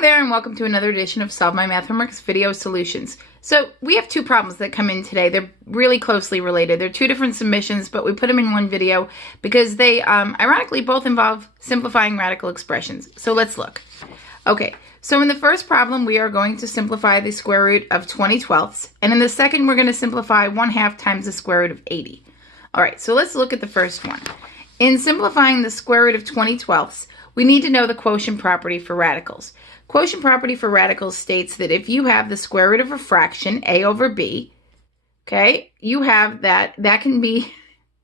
Hi there, and welcome to another edition of Solve My Math Homework's Video Solutions. So we have two problems that come in today. They're really closely related. They're two different submissions, but we put them in one video because they ironically both involve simplifying radical expressions. So let's look. Okay, so in the first problem, we are going to simplify the square root of 20/12, and in the second, we're going to simplify 1/2 times the square root of 80. All right, so let's look at the first one. In simplifying the square root of 20/12, we need to know the quotient property for radicals. Quotient property for radicals states that if you have the square root of a fraction, a over b, okay, you have that can be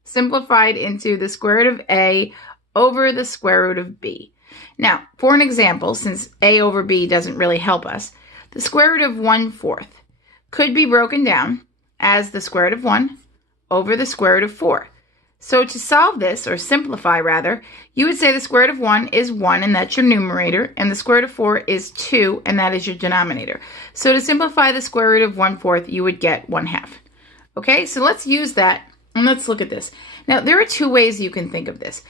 simplified into the square root of a over the square root of b. Now, for an example, since a over b doesn't really help us, the square root of 1/4 could be broken down as the square root of 1 over the square root of 4. So to solve this, or simplify rather, you would say the square root of 1 is 1, and that's your numerator, and the square root of 4 is 2, and that is your denominator. So to simplify the square root of 1/4, you would get 1/2. Okay, so let's use that, and let's look at this. Now, there are two ways you can think of this.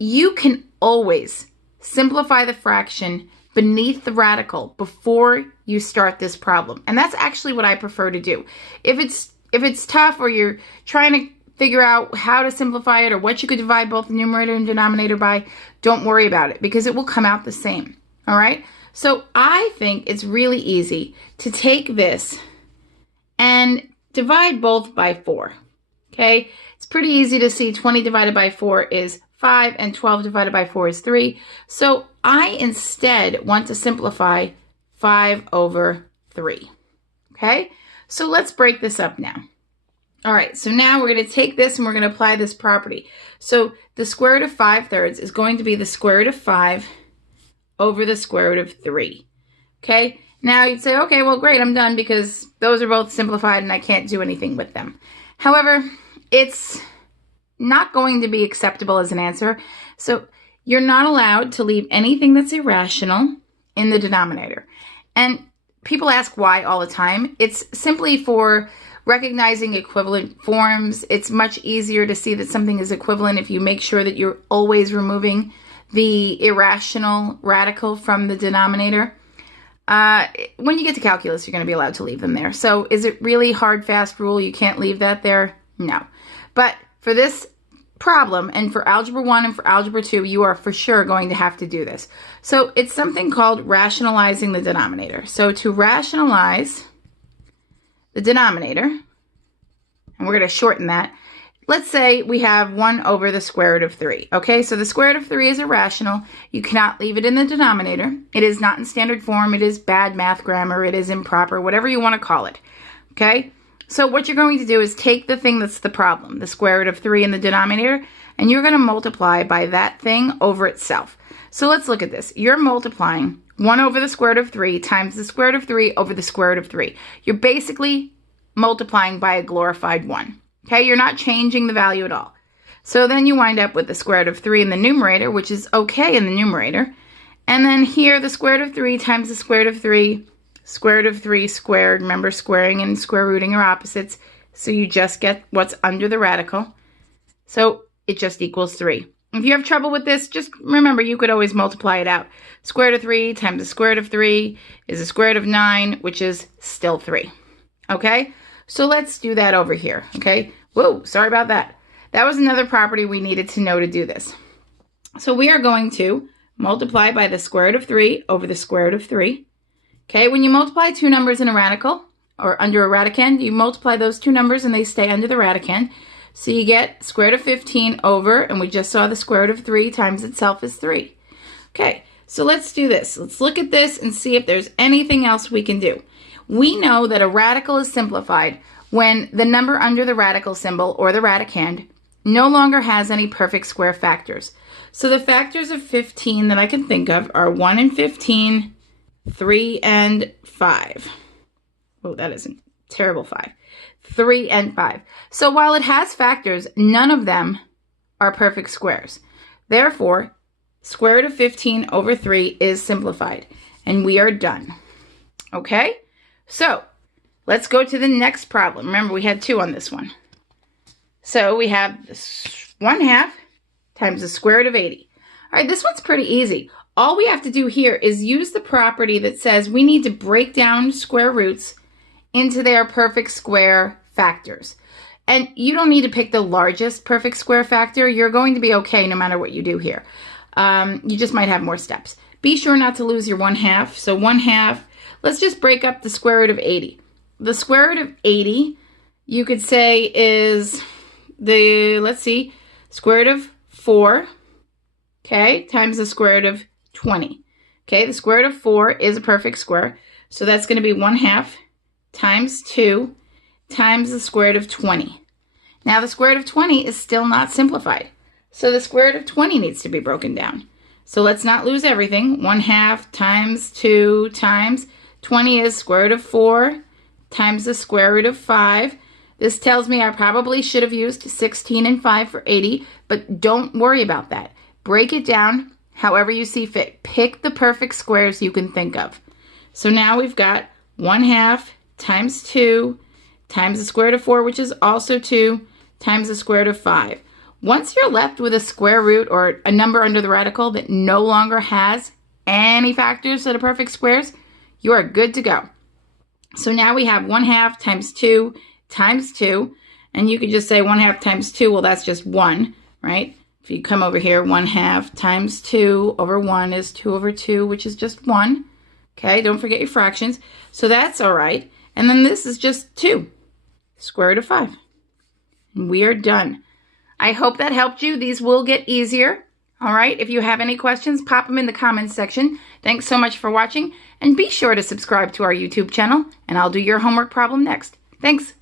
You can always simplify the fraction beneath the radical before you start this problem, and that's actually what I prefer to do. If it's tough, or you're trying to figure out how to simplify it or what you could divide both the numerator and denominator by, don't worry about it because it will come out the same. All right? So I think it's really easy to take this and divide both by 4. Okay? It's pretty easy to see 20 divided by 4 is 5 and 12 divided by 4 is 3. So I instead want to simplify 5 over 3. Okay? So let's break this up now. All right, so now we're going to take this and we're going to apply this property. So the square root of 5/3 is going to be the square root of 5 over the square root of 3. Okay, now you'd say, okay, well, great, I'm done because those are both simplified and I can't do anything with them. However, it's not going to be acceptable as an answer. So you're not allowed to leave anything that's irrational in the denominator. And people ask why all the time. It's simply for recognizing equivalent forms. It's much easier to see that something is equivalent if you make sure that you're always removing the irrational radical from the denominator. When you get to calculus, you're going to be allowed to leave them there. So is it really hard, fast rule? You can't leave that there? No. But for this problem, and for Algebra 1 and for Algebra 2, you are for sure going to have to do this. So it's something called rationalizing the denominator. So to rationalize the denominator, and we're going to shorten that. Let's say we have 1 over the square root of 3. Okay, so the square root of 3 is irrational. You cannot leave it in the denominator. It is not in standard form. It is bad math grammar. It is improper, whatever you want to call it. Okay, so what you're going to do is take the thing that's the problem, the square root of 3 in the denominator, and you're going to multiply by that thing over itself. So let's look at this. You're multiplying 1 over the square root of 3 times the square root of 3 over the square root of 3. You're basically multiplying by a glorified 1. Okay, you're not changing the value at all. So then you wind up with the square root of 3 in the numerator, which is okay in the numerator. And then here, the square root of 3 times the square root of 3, square root of 3 squared. Remember, squaring and square rooting are opposites. So you just get what's under the radical. So it just equals 3. If you have trouble with this, just remember you could always multiply it out. Square root of 3 times the square root of 3 is the square root of 9, which is still 3. Okay? So let's do that over here. Okay? Whoa, sorry about that. That was another property we needed to know to do this. So we are going to multiply by the square root of 3 over the square root of 3. Okay? When you multiply two numbers in a radical, or under a radicand, you multiply those two numbers and they stay under the radicand. So you get square root of 15 over, and we just saw the square root of 3 times itself is 3. Okay, so let's do this. Let's look at this and see if there's anything else we can do. We know that a radical is simplified when the number under the radical symbol, or the radicand, no longer has any perfect square factors. So the factors of 15 that I can think of are 1 and 15, 3 and 5. Oh, that is a terrible 5. 3 and 5. So while it has factors, none of them are perfect squares. Therefore, square root of 15 over 3 is simplified, and we are done. Okay? So, let's go to the next problem. Remember, we had 2 on this one. So, we have this 1/2 times the square root of 80. All right, this one's pretty easy. All we have to do here is use the property that says we need to break down square roots into their perfect square factors. And you don't need to pick the largest perfect square factor. You're going to be okay no matter what you do here. You just might have more steps. Be sure not to lose your 1/2. So 1/2, let's just break up the square root of 80. The square root of 80, you could say is the, let's see, square root of 4, okay, times the square root of 20. Okay, the square root of 4 is a perfect square. So that's going to be 1/2 times 2 times the square root of 20. Now the square root of 20 is still not simplified. So the square root of 20 needs to be broken down. So let's not lose everything. 1/2 times 2 times 20 is square root of 4 times the square root of 5. This tells me I probably should have used 16 and 5 for 80, but don't worry about that. Break it down however you see fit. Pick the perfect squares you can think of. So now we've got 1/2 times 2 times the square root of 4, which is also 2, times the square root of 5. Once you're left with a square root or a number under the radical that no longer has any factors that are perfect squares, you are good to go. So now we have 1/2 times 2 times 2, and you could just say 1/2 times 2, well, that's just 1, right? If you come over here, 1/2 times 2 over 1 is 2 over 2, which is just 1. Okay, don't forget your fractions. So that's all right. And then this is just 2, square root of 5. And we are done. I hope that helped you. These will get easier. All right, if you have any questions, pop them in the comments section. Thanks so much for watching, and be sure to subscribe to our YouTube channel, and I'll do your homework problem next. Thanks.